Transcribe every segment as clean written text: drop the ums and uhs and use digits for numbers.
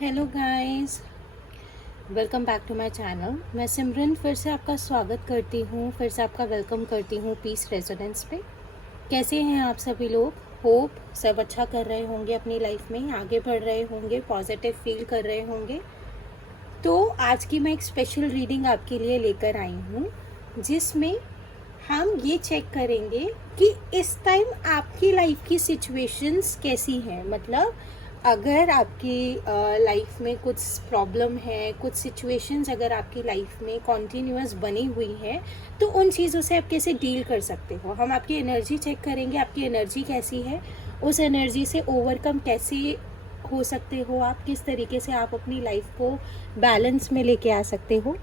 Hello guys, welcome back to my channel. मैं सिमरन फिर से आपका स्वागत करती हूँ, फिर से आपका वेलकम करती हूँ पीस रेजोनेंस पे। कैसे हैं आप सभी लोग? होप सब अच्छा कर रहे होंगे, अपनी लाइफ में आगे बढ़ रहे होंगे, पॉजिटिव फील कर रहे होंगे। तो आज की मैं एक स्पेशल रीडिंग आपके लिए लेकर आई हूँ, जिसमें हम ये चेक करेंगे कि इस टाइम आपकी लाइफ की सिचुएशंस कैसी हैं। मतलब अगर आपकी लाइफ में कुछ प्रॉब्लम है, कुछ सिचुएशंस अगर आपकी लाइफ में कॉन्टीन्यूअस बनी हुई है, तो उन चीज़ों से आप कैसे डील कर सकते हो। हम आपकी एनर्जी चेक करेंगे, आपकी एनर्जी कैसी है, उस एनर्जी से ओवरकम कैसे हो सकते हो आप, किस तरीके से आप अपनी लाइफ को बैलेंस में लेके आ सकते हो।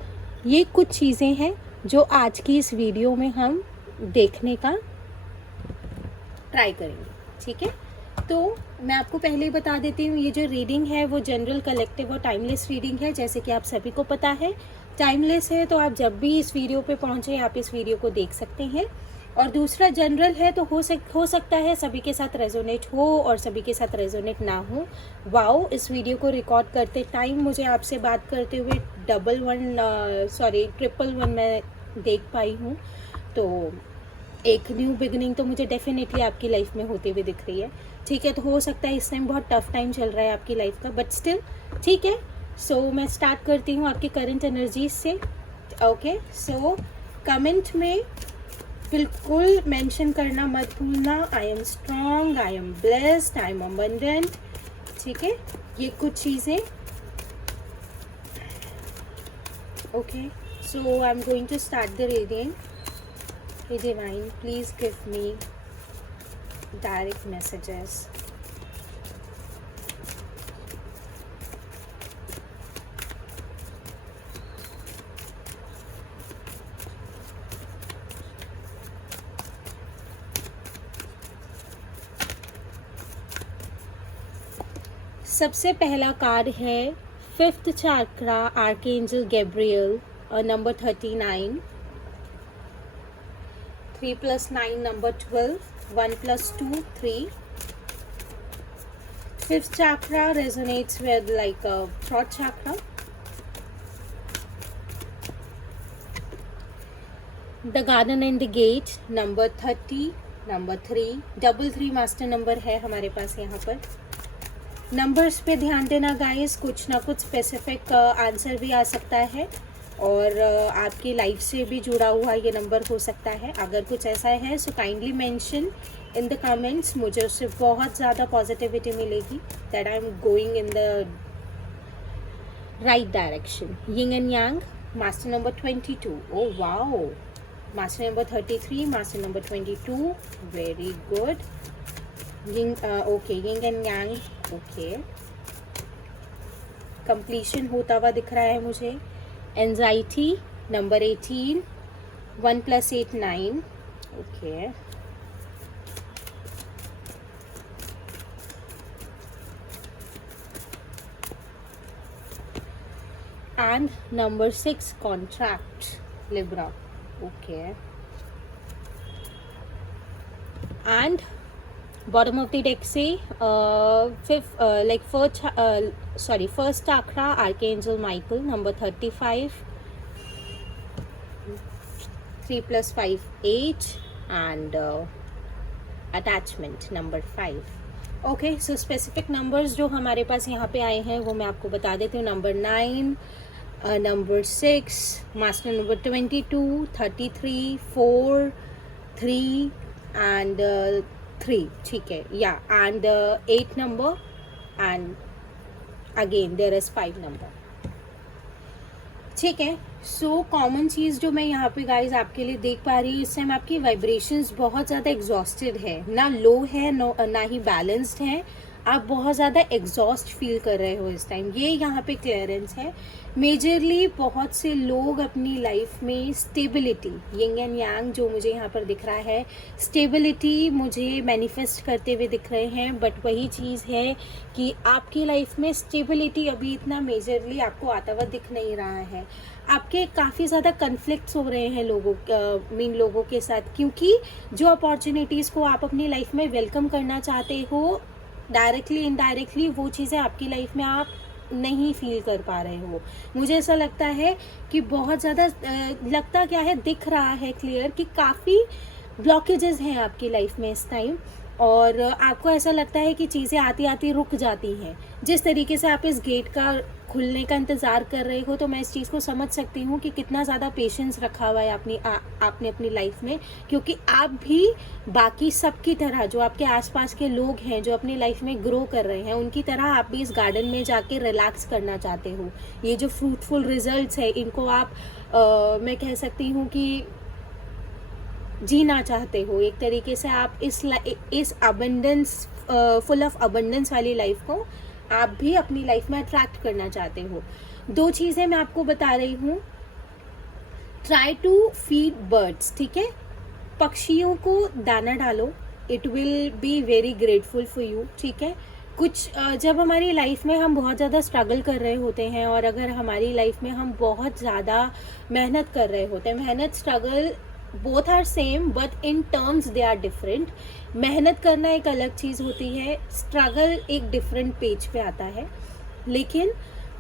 ये कुछ चीज़ें हैं जो आज की इस वीडियो में हम देखने का ट्राई करेंगे, ठीक है। तो मैं आपको पहले ही बता देती हूँ, ये जो रीडिंग है वो जनरल, कलेक्टिव और टाइमलेस रीडिंग है। जैसे कि आप सभी को पता है, टाइमलेस है, तो आप जब भी इस वीडियो पे पहुँचे आप इस वीडियो को देख सकते हैं। और दूसरा जनरल है, तो हो सकता है सभी के साथ रेजोनेट हो और सभी के साथ रेजोनेट ना हो। वाओ, इस वीडियो को रिकॉर्ड करते टाइम मुझे आपसे बात करते हुए ट्रिपल वन मैं देख पाई हूँ। तो एक न्यू बिगिनिंग तो मुझे डेफिनेटली आपकी लाइफ में होती हुई दिख रही है, ठीक है। तो हो सकता है इस टाइम बहुत टफ टाइम चल रहा है आपकी लाइफ का, बट स्टिल ठीक है। सो मैं स्टार्ट करती हूँ आपकी करंट एनर्जीज से। ओके, सो कमेंट में बिल्कुल मेंशन करना मत भूलना, I am strong, I am blessed, I am abundant, ठीक है। ये कुछ चीज़ें। Okay, so I am going to start the reading. Hey Divine, please give me direct messages. सबसे पहला कार्ड है fifth chakra, archangel Gabriel, number 39, 3 + 9 number 12, 1 + 2 3. Fifth chakra resonates with like a throat chakra. The Garden and the Gate, number 30, number 3, 3 master number है हमारे पास यहाँ पर। Numbers पे ध्यान देना गाइस, कुछ ना कुछ स्पेसिफिक आंसर भी आ सकता है और आपकी लाइफ से भी जुड़ा हुआ ये नंबर हो सकता है। अगर कुछ ऐसा है so kindly mention in the comments, मुझे उससे बहुत ज़्यादा पॉजिटिविटी मिलेगी that I am going in the right direction. Yin and yang, master number 22, oh wow, master number 33, master number 22, very good. Okay, yin and yang, okay, completion होता हुआ दिख रहा है मुझे। Anxiety, number 18, 1 + 8 9, okay. And number 6, contract, Libra, okay. And bottom of the deck से first chakra, archangel Michael, number 35, 3 + 5 8, and attachment number 5। Okay, so specific numbers जो हमारे पास यहाँ पे आए हैं वो मैं आपको बता देती हूँ। Number 9, number 6, master number 22, 33, 4, 3 and 3, ठीक है, या and 8 number and again there is 5 number, ठीक है। सो कॉमन चीज़ जो मैं यहाँ पे गाइज आपके लिए देख पा रही हूँ, इस टाइम आपकी वाइब्रेशंस बहुत ज़्यादा एग्जॉस्टेड है, ना लो है ना ही बैलेंस्ड है। आप बहुत ज़्यादा एग्जॉस्ट फील कर रहे हो इस टाइम, ये यहाँ पे क्लियरेंस है। मेजरली बहुत से लोग अपनी लाइफ में स्टेबिलिटी, यिंग एंड यांग जो मुझे यहाँ पर दिख रहा है, स्टेबिलिटी मुझे मैनिफेस्ट करते हुए दिख रहे हैं। बट वही चीज़ है कि आपकी लाइफ में स्टेबिलिटी अभी इतना मेजरली आपको आता हुआ दिख नहीं रहा है। आपके काफ़ी ज़्यादा कन्फ्लिक्ट्स हो रहे हैं लोगों के साथ, क्योंकि जो अपॉर्चुनिटीज़ को आप अपनी लाइफ में वेलकम करना चाहते हो, डायरेक्टली इनडायरेक्टली वो चीज़ें आपकी लाइफ में आप नहीं फील कर पा रहे हो। मुझे ऐसा लगता है कि बहुत ज़्यादा लगता क्या है, दिख रहा है क्लियर कि काफ़ी ब्लॉकेजेस हैं आपकी लाइफ में इस टाइम, और आपको ऐसा लगता है कि चीज़ें आती आती रुक जाती हैं। जिस तरीके से आप इस गेट का खुलने का इंतज़ार कर रहे हो, तो मैं इस चीज़ को समझ सकती हूँ कि कितना ज़्यादा पेशेंस रखा हुआ है आपने अपनी लाइफ में, क्योंकि आप भी बाकी सब की तरह, जो आपके आसपास के लोग हैं जो अपनी लाइफ में ग्रो कर रहे हैं, उनकी तरह आप भी इस गार्डन में जाके रिलैक्स करना चाहते हो। ये जो फ्रूटफुल रिजल्ट्स है, इनको आप मैं कह सकती हूँ कि जीना चाहते हो। एक तरीके से आप इस अबंडेंस, फुल ऑफ अबंडेंस वाली लाइफ को आप भी अपनी लाइफ में अट्रैक्ट करना चाहते हो। 2 चीज़ें मैं आपको बता रही हूँ। ट्राई टू फीड बर्ड्स, ठीक है, पक्षियों को दाना डालो, it will be very grateful for you, ठीक है। कुछ जब हमारी लाइफ में हम बहुत ज़्यादा स्ट्रगल कर रहे होते हैं, और अगर हमारी लाइफ में हम बहुत ज़्यादा मेहनत कर रहे होते हैं, मेहनत struggle both are same but in terms they are different. मेहनत करना एक अलग चीज़ होती है, स्ट्रगल एक डिफरेंट पेज पे आता है। लेकिन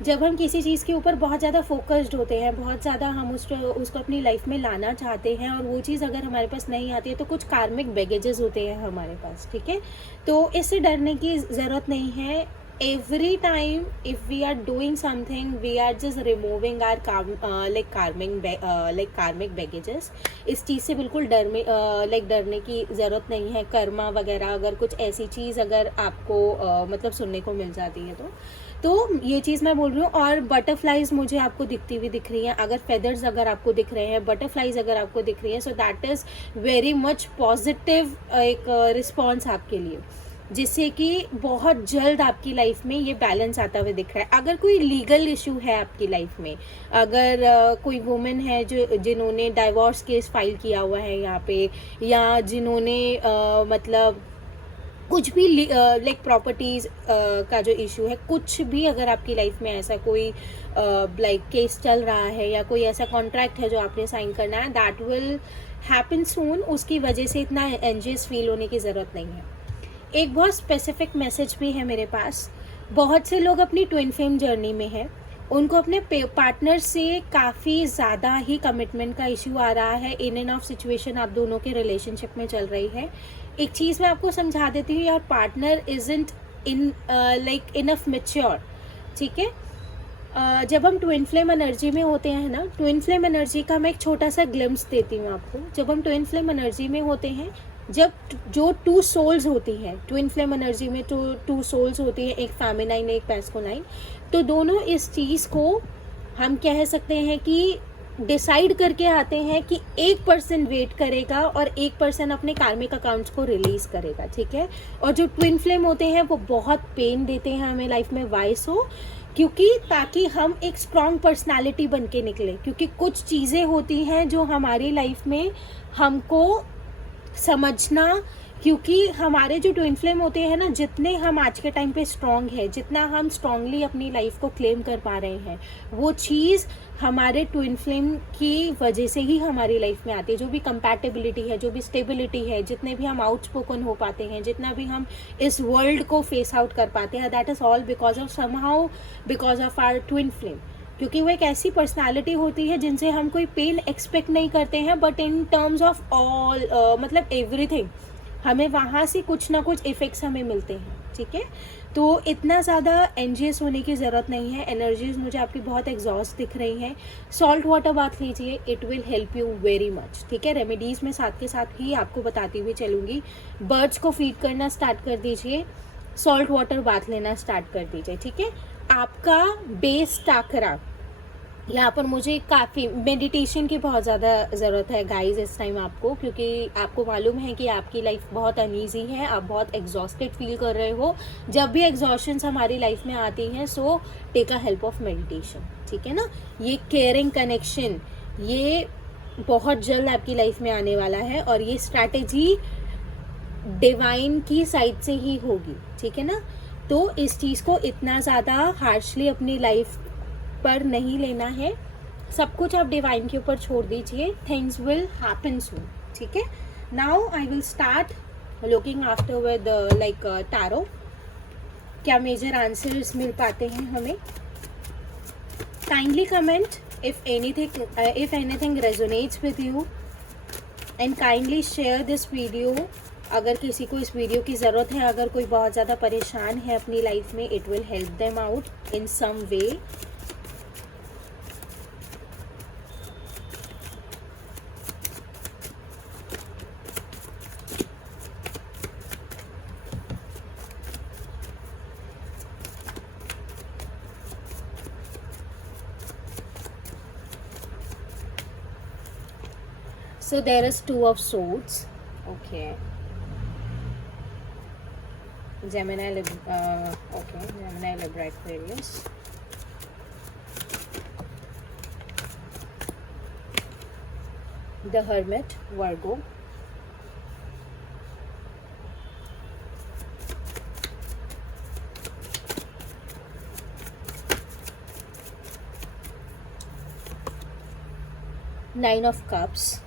जब हम किसी चीज़ के ऊपर बहुत ज़्यादा फोकस्ड होते हैं, बहुत ज़्यादा हम उसको अपनी लाइफ में लाना चाहते हैं, और वो चीज़ अगर हमारे पास नहीं आती है, तो कुछ कार्मिक बैगेजेस होते हैं हमारे पास, ठीक है। तो इससे डरने की ज़रूरत नहीं है। every time if we are doing something, we are just removing our karmic baggages। इस चीज़ से बिल्कुल डरने की ज़रूरत नहीं है। कर्मा वगैरह, अगर कुछ ऐसी चीज़ अगर आपको मतलब सुनने को मिल जाती है, तो ये चीज़ मैं बोल रही हूँ। और बटरफ्लाइज मुझे आपको दिखती हुई दिख रही हैं, अगर फेदर्स अगर आपको दिख रहे हैं, बटरफ्लाइज अगर आपको दिख रही हैं, so that is very much positive एक रिस्पॉन्स आपके लिए, जिससे कि बहुत जल्द आपकी लाइफ में ये बैलेंस आता हुआ दिख रहा है। अगर कोई लीगल इशू है आपकी लाइफ में, अगर कोई वुमेन है जिन्होंने डाइवोर्स केस फाइल किया हुआ है यहाँ पे, या जिन्होंने मतलब कुछ भी लाइक प्रॉपर्टीज़ का जो इशू है, कुछ भी अगर आपकी लाइफ में ऐसा कोई लाइक केस चल रहा है, या कोई ऐसा कॉन्ट्रैक्ट है जो आपने साइन करना है, दैट विल हैपन सून। उसकी वजह से इतना एंजियस फील होने की ज़रूरत नहीं है। एक बहुत स्पेसिफिक मैसेज भी है मेरे पास। बहुत से लोग अपनी ट्विन फ्लेम जर्नी में हैं, उनको अपने पार्टनर से काफ़ी ज़्यादा ही कमिटमेंट का इशू आ रहा है। इन एंड ऑफ सिचुएशन आप दोनों के रिलेशनशिप में चल रही है। एक चीज़ मैं आपको समझा देती हूँ, your partner isn't like enough mature, ठीक है। जब हम ट्विन फ्लेम एनर्जी में होते हैं ना, ट्विन फ्लेम एनर्जी का मैं एक छोटा सा ग्लिम्स देती हूँ आपको। जब हम ट्विन फ्लेम एनर्जी में होते हैं, जब जो 2 सोल्स होती हैं ट्विन फ्लेम एनर्जी में, तो 2 सोल्स होती हैं, एक फेमिनाइन एक मैस्कुलाइन, तो दोनों इस चीज़ को हम कह सकते हैं कि डिसाइड करके आते हैं कि एक पर्सन वेट करेगा और एक पर्सन अपने कार्मिक अकाउंट्स को रिलीज़ करेगा, ठीक है। और जो ट्विन फ्लेम होते हैं वो बहुत पेन देते हैं हमें लाइफ में, वाइस हो, क्योंकि ताकि हम एक स्ट्रॉन्ग पर्सनालिटी बन के निकले। क्योंकि कुछ चीज़ें होती हैं जो हमारी लाइफ में हमको समझना, क्योंकि हमारे जो ट्विन फ्लेम होते हैं ना, जितने हम आज के टाइम पे स्ट्रॉन्ग है, जितना हम स्ट्रॉन्गली अपनी लाइफ को क्लेम कर पा रहे हैं, वो चीज़ हमारे ट्विन फ्लेम की वजह से ही हमारी लाइफ में आती है। जो भी कंपैटिबिलिटी है, जो भी स्टेबिलिटी है, जितने भी हम आउटस्पोकन हो पाते हैं, जितना भी हम इस वर्ल्ड को फेस आउट कर पाते हैं, that is all because of somehow because of our twin flame. क्योंकि वो एक ऐसी पर्सनालिटी होती है जिनसे हम कोई पेन एक्सपेक्ट नहीं करते हैं, but in terms of all मतलब एवरीथिंग, हमें वहाँ से कुछ ना कुछ इफ़ेक्ट्स हमें मिलते हैं, ठीक है। तो इतना ज़्यादा एंजियस होने की ज़रूरत नहीं है। एनर्जीज मुझे आपकी बहुत एग्जॉस्ट दिख रही हैं। सॉल्ट वाटर बाथ लीजिए, it will help you very much, ठीक है। रेमेडीज़ में साथ के साथ ही आपको बताती हुई चलूँगी। बर्ड्स को फीड करना स्टार्ट कर दीजिए, सॉल्ट वाटर बाथ लेना स्टार्ट कर दीजिए, ठीक है। आपका बेस टाकरा, यहाँ पर मुझे काफ़ी मेडिटेशन की बहुत ज़्यादा ज़रूरत है गाइस इस टाइम आपको, क्योंकि आपको मालूम है कि आपकी लाइफ बहुत अनईजी है, आप बहुत एग्जॉस्टेड फील कर रहे हो। जब भी एग्जॉशंस हमारी लाइफ में आती हैं, so take a help of meditation, ठीक है ना। ये केयरिंग कनेक्शन, ये बहुत जल्द आपकी लाइफ में आने वाला है, और ये स्ट्रैटेजी डिवाइन की साइड से ही होगी, ठीक है ना। तो इस चीज़ को इतना ज़्यादा हार्शली अपनी लाइफ पर नहीं लेना है। सब कुछ आप डिवाइन के ऊपर छोड़ दीजिए, थिंग्स विल हैपन सून, ठीक है। Now I will start looking after with like tarot. क्या मेजर आंसर्स मिल पाते हैं हमें? Kindly comment if anything resonates with you and kindly share this video. अगर किसी को इस वीडियो की ज़रूरत है, अगर कोई बहुत ज़्यादा परेशान है अपनी लाइफ में, it will help them out in some way. So there is two of swords. Okay. Gemini, Gemini, Libra, Aquarius. The Hermit, Virgo. Nine of Cups.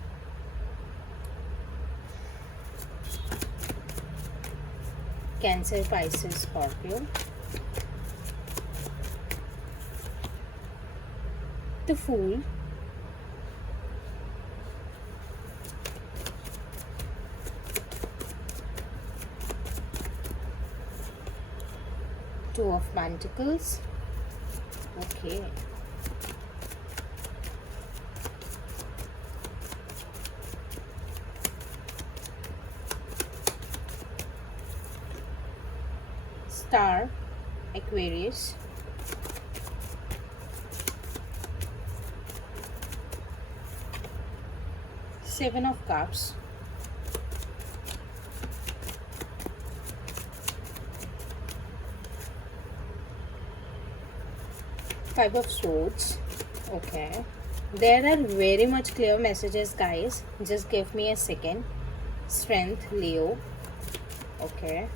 Cancer, Pisces, Scorpio. The Fool. Two of Pentacles. Okay. Star, Aquarius. Seven of Cups. Five of Swords. Okay. There are very much clear messages, guys. Just give me a second. Strength, Leo. Okay.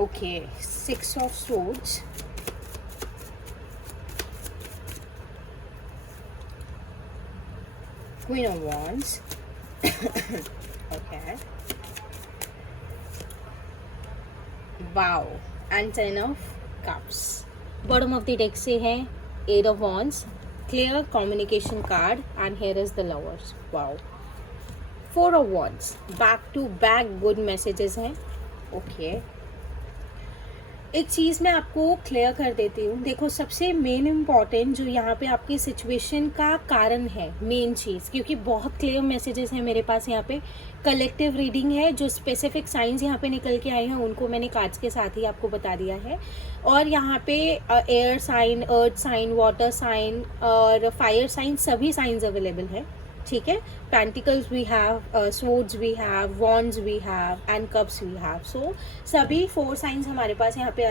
Okay, Six of Swords. Queen of Wands. Okay. Wow. And Ten of Cups. Bottom of the deck से है Eight of Wands. Clear communication card. And here is the Lovers. Wow. Four of Wands. Back to back good messages हैं. Okay. एक चीज़ मैं आपको clear कर देती हूँ. देखो, सबसे मेन इम्पॉर्टेंट जो यहाँ पे आपकी सिचुएशन का कारण है, मेन चीज़, क्योंकि बहुत क्लियर मैसेजेस हैं मेरे पास यहाँ पे. कलेक्टिव रीडिंग है. जो स्पेसिफिक साइंस यहाँ पे निकल के आए हैं उनको मैंने कार्ड्स के साथ ही आपको बता दिया है. और यहाँ पे air sign, earth sign, water sign और फायर साइन, सभी साइंस अवेलेबल है. ठीक है. Pentacles we have, swords we have, wands we have and cups we have. So सभी 4 साइंस हमारे पास यहाँ पे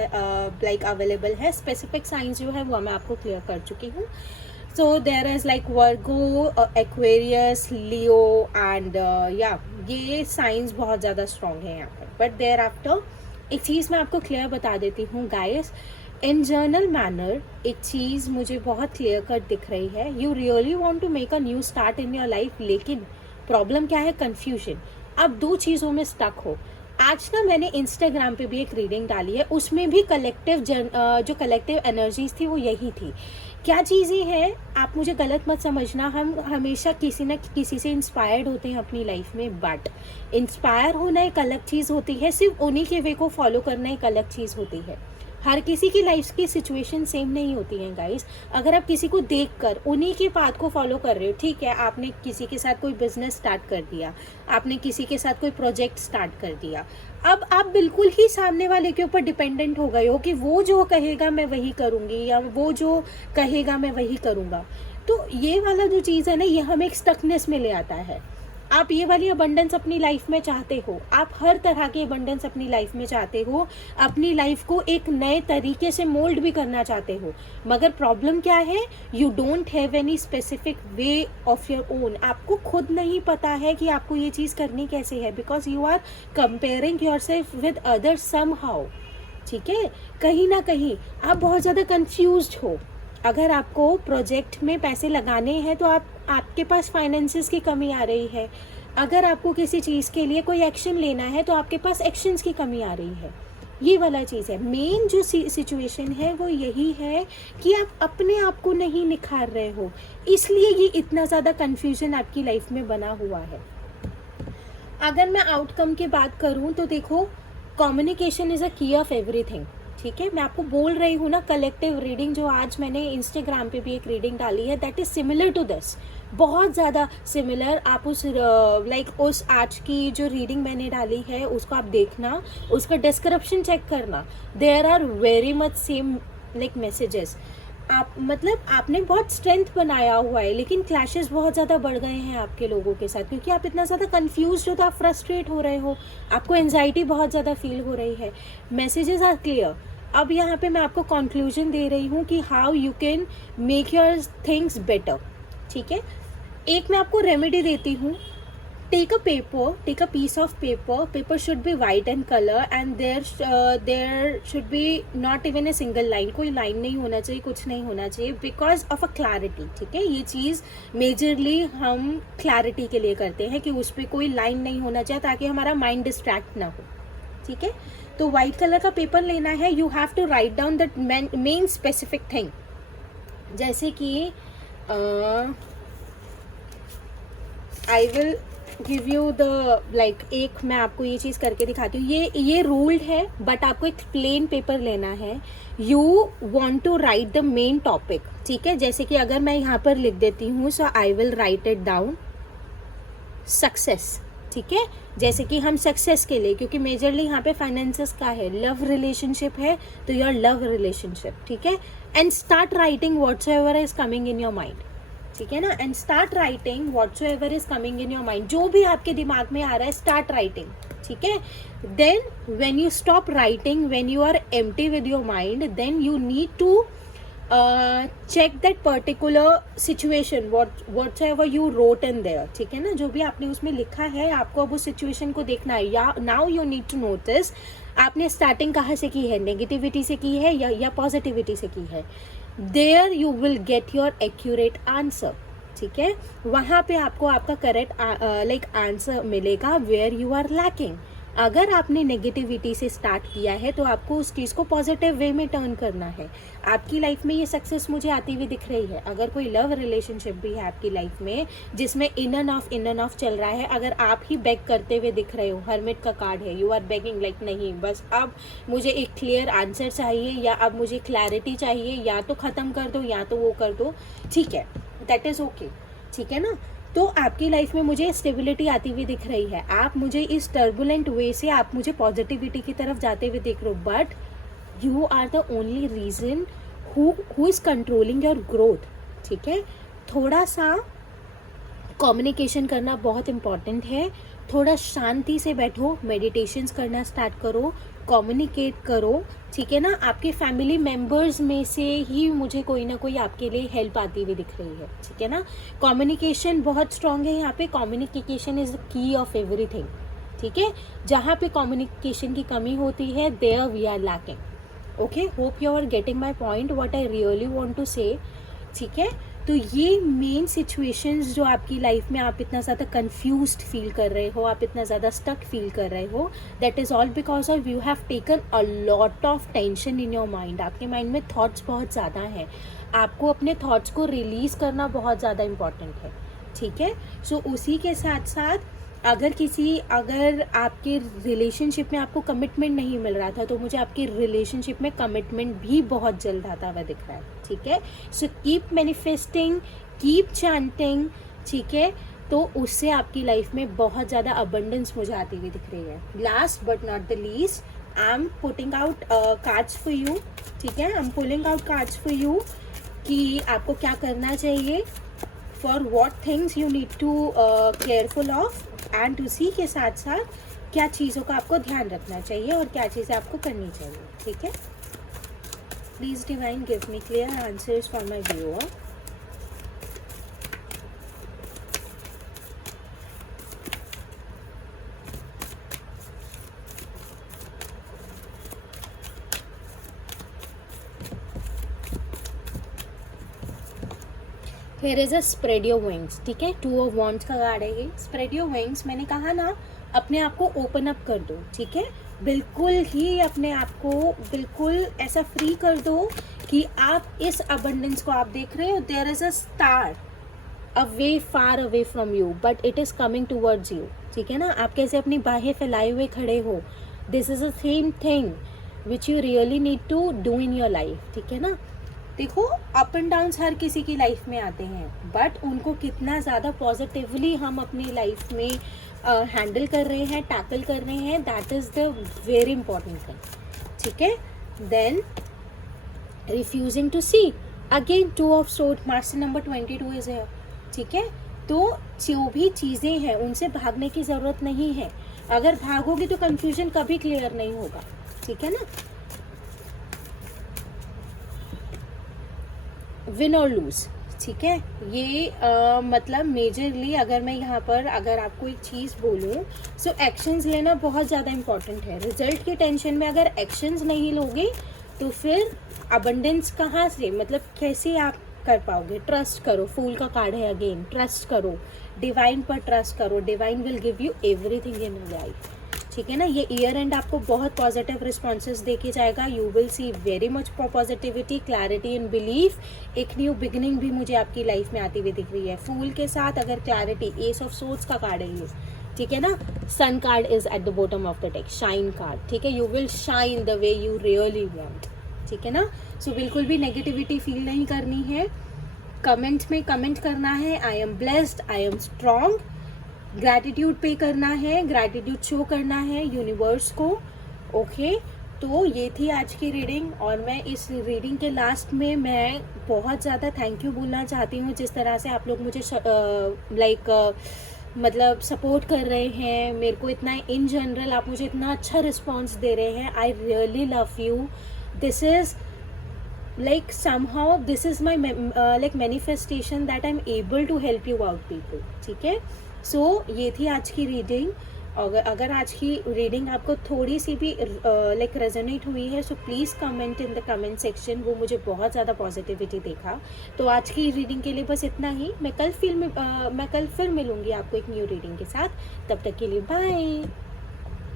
लाइक अवेलेबल है. स्पेसिफिक साइंस जो है वो मैं आपको क्लियर कर चुकी हूँ. So there is like Virgo, Aquarius, Leo and या ये साइंस बहुत ज़्यादा स्ट्रॉन्ग है यहाँ पर. बट देयर आफ्टर एक चीज़ मैं आपको क्लियर बता देती हूँ गाइस. इन जर्नल मैनर एक चीज़ मुझे बहुत क्लियर कट दिख रही है. You really want to make a new start in your life, लेकिन प्रॉब्लम क्या है? कन्फ्यूजन. अब 2 चीज़ों में स्टक हो. आज ना मैंने इंस्टाग्राम पे भी एक रीडिंग डाली है, उसमें भी जो कलेक्टिव एनर्जीज थी वो यही थी. क्या चीज़ें हैं, आप मुझे गलत मत समझना. हम हमेशा किसी न किसी से इंस्पायर्ड होते हैं अपनी लाइफ में, बट इंस्पायर होना एक अलग चीज़ होती है, सिर्फ उन्हीं के वे को फॉलो करना एक अलग चीज़ होती है. हर किसी की लाइफ की सिचुएशन सेम नहीं होती हैं गाइस. अगर आप किसी को देखकर उन्हीं के पाथ को फॉलो कर रहे हो, ठीक है, आपने किसी के साथ कोई बिजनेस स्टार्ट कर दिया, आपने किसी के साथ कोई प्रोजेक्ट स्टार्ट कर दिया, अब आप बिल्कुल ही सामने वाले के ऊपर डिपेंडेंट हो गए हो कि वो जो कहेगा मैं वही करूँगी या वो जो कहेगा मैं वही करूँगा. तो ये वाला जो चीज़ है ना, ये हमें एक स्टकनेस में ले आता है. आप ये वाली अबंडेंस अपनी लाइफ में चाहते हो, आप हर तरह की अबंडेंस अपनी लाइफ में चाहते हो, अपनी लाइफ को एक नए तरीके से मोल्ड भी करना चाहते हो, मगर प्रॉब्लम क्या है? You don't have any specific way of your own. आपको खुद नहीं पता है कि आपको ये चीज़ करनी कैसे है, because you are comparing yourself with others somehow. ठीक है, कहीं ना कहीं आप बहुत ज़्यादा कंफ्यूज्ड हो। अगर आपको प्रोजेक्ट में पैसे लगाने हैं तो आपके पास फाइनेंसेस की कमी आ रही है। अगर आपको किसी चीज़ के लिए कोई एक्शन लेना है तो आपके पास एक्शंस की कमी आ रही है। ये वाला चीज़ है। मेन जो सिचुएशन है वो यही है कि आप अपने आप को नहीं निखार रहे हो, इसलिए ये इतना ज़्यादा कन्फ्यूजन आपकी लाइफ में बना हुआ है। अगर मैं आउटकम की बात करूँ तो देखो, कम्युनिकेशन इज़ अ की ऑफ एवरीथिंग। ठीक है, मैं आपको बोल रही हूँ ना, कलेक्टिव रीडिंग जो आज मैंने इंस्टाग्राम पे भी एक रीडिंग डाली है, that is similar to this, बहुत ज़्यादा सिमिलर। आप उस उस आज की जो रीडिंग मैंने डाली है उसको आप देखना, उसका डिस्क्रिप्शन चेक करना, there are very much same messages. आप मतलब आपने बहुत स्ट्रेंथ बनाया हुआ है, लेकिन क्लैशेस बहुत ज़्यादा बढ़ गए हैं आपके लोगों के साथ, क्योंकि आप इतना ज़्यादा कंफ्यूज हो, तो आप फ्रस्ट्रेट हो रहे हो, आपको एंजाइटी बहुत ज़्यादा फील हो रही है। Messages are clear. अब यहाँ पे मैं आपको कंक्लूजन दे रही हूँ कि how you can make your things better. ठीक है, एक मैं आपको रेमेडी देती हूँ। take a piece of paper should be white in color, and there should be not even a single line, कोई लाइन नहीं होना चाहिए, कुछ नहीं होना चाहिए, बिकॉज ऑफ अ क्लैरिटी। ठीक है, ये चीज़ मेजरली हम क्लैरिटी के लिए करते हैं कि उस पर कोई लाइन नहीं होना चाहिए ताकि हमारा माइंड डिस्ट्रैक्ट ना हो। ठीक है, तो वाइट कलर का पेपर लेना है, you have to write down that main specific thing. जैसे कि I will give you the एक मैं आपको ये चीज़ करके दिखाती हूँ। ये रूल्ड है, बट आपको एक प्लेन पेपर लेना है। You want to write the main topic. ठीक है, जैसे कि अगर मैं यहाँ पर लिख देती हूँ, so I will write it down success. ठीक है, जैसे कि हम सक्सेस के लिए, क्योंकि मेजरली यहाँ पे फाइनेंसेस का है, लव रिलेशनशिप है, तो योर लव रिलेशनशिप। ठीक है, and start writing whatsoever is coming in your mind. ठीक है ना, and start writing whatsoever is coming in your mind, जो भी आपके दिमाग में आ रहा है स्टार्ट राइटिंग। ठीक है, then when you stop writing, when you are empty with your mind, then you need to check that particular situation whatsoever you wrote in there. ठीक है ना, जो भी आपने उसमें लिखा है, आपको अब उस सिचुएशन को देखना है। या now you need to notice आपने स्टार्टिंग कहाँ से की है, नेगेटिविटी से की है या पॉजिटिविटी से की है। There you will get your accurate answer. ठीक है, वहाँ पे आपको आपका करेक्ट आंसर मिलेगा वेयर यू आर लैकिंग। अगर आपने नेगेटिविटी से स्टार्ट किया है तो आपको उस चीज़ को पॉजिटिव वे में टर्न करना है। आपकी लाइफ में ये सक्सेस मुझे आती हुई दिख रही है। अगर कोई लव रिलेशनशिप भी है आपकी लाइफ में जिसमें इन एंड ऑफ चल रहा है, अगर आप ही बेग करते हुए दिख रहे हो, हर्मिट का कार्ड है, यू आर बेगिंग नहीं, बस अब मुझे एक क्लियर आंसर चाहिए, या अब मुझे क्लैरिटी चाहिए, या तो ख़त्म कर दो या तो वो कर दो। ठीक है, दैट इज़ ओके। ठीक है ना, तो आपकी लाइफ में मुझे स्टेबिलिटी आती हुई दिख रही है। आप मुझे इस टर्बुलेंट वे से आप मुझे पॉजिटिविटी की तरफ जाते हुए देख रहे हो, but you are the only reason who is controlling your growth. ठीक है, थोड़ा सा कम्युनिकेशन करना बहुत इम्पॉर्टेंट है। थोड़ा शांति से बैठो, मेडिटेशंस करना स्टार्ट करो, कम्युनिकेट करो। ठीक है ना, आपके फैमिली मेम्बर्स में से ही मुझे कोई ना कोई आपके लिए हेल्प आती हुई दिख रही है। ठीक है ना, कम्युनिकेशन बहुत स्ट्रांग है यहाँ पे। Communication is the key of everything. ठीक है, जहाँ पे कम्युनिकेशन की कमी होती है, there we are lacking. Okay, hope you are getting my point, what I really want to say. ठीक है, तो ये मेन सिचुएशंस जो आपकी लाइफ में आप इतना ज़्यादा कंफ्यूज्ड फील कर रहे हो, आप इतना ज़्यादा स्टक फील कर रहे हो, that is all because of you have taken a lot of tension in your mind. आपके माइंड में थॉट्स बहुत ज़्यादा हैं, आपको अपने थॉट्स को रिलीज़ करना बहुत ज़्यादा इम्पॉर्टेंट है। ठीक है, सो उसी के साथ साथ अगर आपके रिलेशनशिप में आपको कमिटमेंट नहीं मिल रहा था, तो मुझे आपके रिलेशनशिप में कमिटमेंट भी बहुत जल्द आता हुआ दिख रहा है। ठीक है, so keep manifesting, keep chanting. ठीक है, तो उससे आपकी लाइफ में बहुत ज़्यादा अबंडेंस मुझे आती हुई दिख रही है। Last but not the least, I am putting out cards for you. ठीक है, I am pulling out cards for you कि आपको क्या करना चाहिए, for what things you need to careful of, and उसी के साथ साथ क्या चीज़ों का आपको ध्यान रखना चाहिए और क्या चीज़ें आपको करनी चाहिए। ठीक है, please divine give me clear answers for my viewer. Here is a spread your wings, ठीक है, 2 ऑफ वॉन्ड्स का कार्ड है ये। स्प्रेड योर विंग्स, मैंने कहा ना अपने आप को ओपन अप कर दो, ठीक है, बिल्कुल ही अपने आप को बिल्कुल ऐसा फ्री कर दो कि आप इस अबंडेंस को आप देख रहे हो, there is a star away, far away from you, but it is coming towards you, ठीक है ना। आप कैसे अपनी बाहें फैलाए हुए खड़े हो, this is a same thing which you really need to do in your life, ठीक है ना। देखो, अप एंड डाउन्स हर किसी की लाइफ में आते हैं, बट उनको कितना ज़्यादा पॉजिटिवली हम अपनी लाइफ में हैंडल कर रहे हैं, टैकल कर रहे हैं, that is the very important thing, ठीक है। Then refusing to see, again 2 of sword, master number 22 is है, ठीक है। तो जो भी चीज़ें हैं उनसे भागने की ज़रूरत नहीं है, अगर भागोगे तो कंफ्यूजन कभी क्लियर नहीं होगा, ठीक है ना। विन और लूज़, ठीक है, ये मतलब मेजरली अगर मैं यहाँ पर अगर आपको एक चीज़ बोलूँ, सो एक्शंस लेना बहुत ज़्यादा इम्पॉर्टेंट है। रिजल्ट की टेंशन में अगर एक्शंस नहीं लोगे तो फिर अबंडेंस कहाँ से, मतलब कैसे आप कर पाओगे। ट्रस्ट करो, फूल का कार्ड है अगेन, ट्रस्ट करो, डिवाइन पर ट्रस्ट करो, divine will give you everything in your life, ठीक है ना। ये ईयर एंड आपको बहुत पॉजिटिव रिस्पॉन्सेज देके जाएगा, you will see very much positivity, clarity and belief. एक न्यू बिगिनिंग भी मुझे आपकी लाइफ में आती हुई दिख रही है। फूल के साथ अगर क्लैरिटी, एस ऑफ सोर्ड्स का कार्ड है ये, ठीक है ना। Sun card is at the bottom of the deck, shine card, ठीक है, you will shine the way you really want, ठीक है ना। सो बिल्कुल भी नेगेटिविटी फील नहीं करनी है। कमेंट में कमेंट करना है, I am blessed, I am strong, gratitude पे करना है, ग्रैटिट्यूड शो करना है यूनिवर्स को, ओके। तो ये थी आज की रीडिंग, और मैं इस रीडिंग के लास्ट में मैं बहुत ज़्यादा थैंक यू बोलना चाहती हूँ, जिस तरह से आप लोग मुझे मतलब सपोर्ट कर रहे हैं मेरे को इतना, इन जनरल आप मुझे इतना अच्छा रिस्पॉन्स दे रहे हैं। I really love you, this is like somehow this is my like manifestation that I'm able to help you out people, ठीक है। सो ये थी आज की रीडिंग। अगर आज की रीडिंग आपको थोड़ी सी भी लाइक रेजोनेट हुई है, so please comment in the comment section, वो मुझे बहुत ज़्यादा पॉजिटिविटी देखा। तो आज की रीडिंग के लिए बस इतना ही। मैं कल फिर मिलूँगी आपको एक न्यू रीडिंग के साथ, तब तक के लिए बाय।